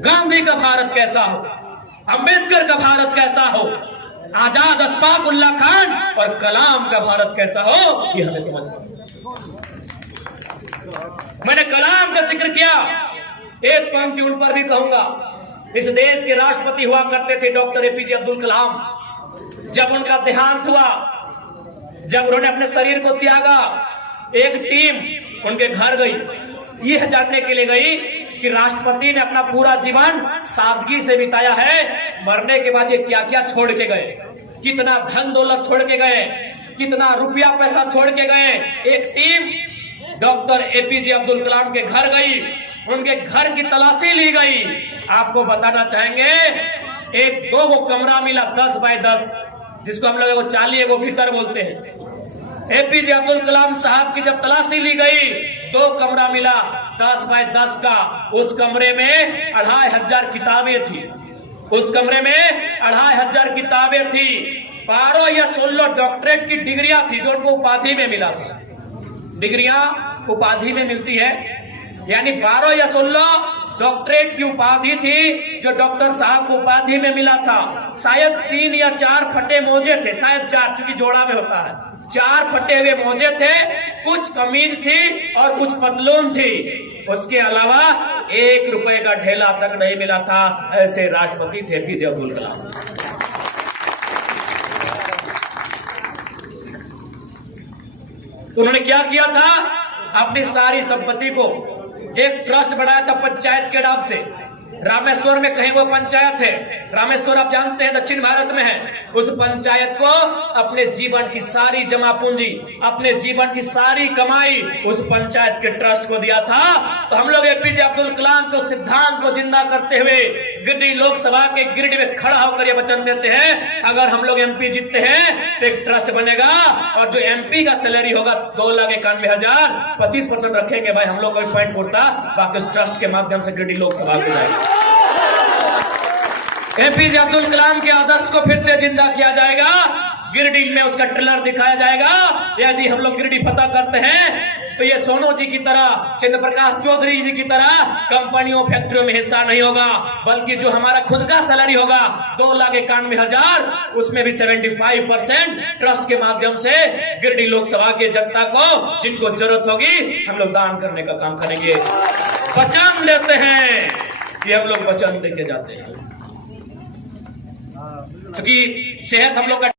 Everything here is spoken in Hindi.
गांधी का भारत कैसा हो, अंबेडकर का भारत कैसा हो, आजाद अशफाक उल्लाह खान और कलाम का भारत कैसा हो, ये हमें समझना। मैंने कलाम का जिक्र किया, एक पंक्ति उन पर भी कहूंगा। इस देश के राष्ट्रपति हुआ करते थे डॉक्टर एपीजे अब्दुल कलाम। जब उनका देहांत हुआ, जब उन्होंने अपने शरीर को त्यागा, एक टीम उनके घर गई, यह जानने के लिए गई कि राष्ट्रपति ने अपना पूरा जीवन सादगी से बिताया है, मरने के बाद ये क्या क्या छोड़ के गए, कितना धन दौलत छोड़ के गए, कितना रुपया पैसा छोड़ के गए। एक team doctor APJ Abdul Kalam के घर गई, उनके घर की तलाशी ली गई। आपको बताना चाहेंगे, एक दो वो कमरा मिला 10 बाय 10, जिसको हम लोग 40 एगो भीतर बोलते हैं। एपीजे अब्दुल कलाम साहब की जब तलाशी ली गई, 2 कमरा मिला 10 बाय 10 का। उस कमरे में 2500 किताबें थी, उस कमरे में 2500 किताबें थी। 12 या 16 डॉक्टरेट की डिग्रियां थी जो उनको उपाधि में मिला था। डिग्रियां उपाधि में मिलती है, यानी 12 या 16 डॉक्टरेट की उपाधि थी जो डॉक्टर साहब को उपाधि में मिला था। शायद 3 या 4 फटे मोजे थे, शायद 4, क्योंकि जोड़ा में होता है। 4 फटे हुए मोजे थे, कुछ कमीज थी और कुछ पतलून थी। उसके अलावा 1 रुपए का ढेला तक नहीं मिला था। ऐसे राष्ट्रपति थे एपीजे अब्दुल कलाम। उन्होंने क्या किया था, अपनी सारी संपत्ति को एक ट्रस्ट बनाया था पंचायत के नाम से। रामेश्वर में कहीं वो पंचायत है, रामेश्वर आप जानते हैं दक्षिण भारत में है। उस पंचायत को अपने जीवन की सारी जमा पूंजी, अपने जीवन की सारी कमाई उस पंचायत के ट्रस्ट को दिया था। तो हम लोग एपीजे अब्दुल कलाम को सिद्धांत को जिंदा करते हुए गिरिडीह लोकसभा के गिरिडीह में खड़ा होकर ये वचन देते हैं, अगर हम लोग एमपी जीतते हैं तो एक ट्रस्ट बनेगा और जो एमपी का सैलरी होगा 2,91,000, 25% रखेंगे भाई, हम लोग कोई पॉइंट उड़ता, बाकी उस ट्रस्ट के माध्यम से गिरिडीह लोकसभा को जाएगा। एपीजे अब्दुल कलाम के आदर्श को फिर से जिंदा किया जाएगा, गिरिडीह में उसका ट्रेलर दिखाया जाएगा। यदि हम लोग गिरिडीह फतह करते हैं तो ये सोनू जी की तरह, चंद्र प्रकाश चौधरी जी की तरह कंपनियों फैक्ट्रियों में हिस्सा नहीं होगा, बल्कि जो हमारा खुद का सैलरी होगा 2,91,000, उसमें भी 75% ट्रस्ट के माध्यम से गिरिडीह लोकसभा के जनता को जिनको जरूरत होगी हम लोग दान करने का काम करेंगे। वचन देते हैं कि हम लोग वचन देके जाते हैं, क्योंकि सेहत हम लोग का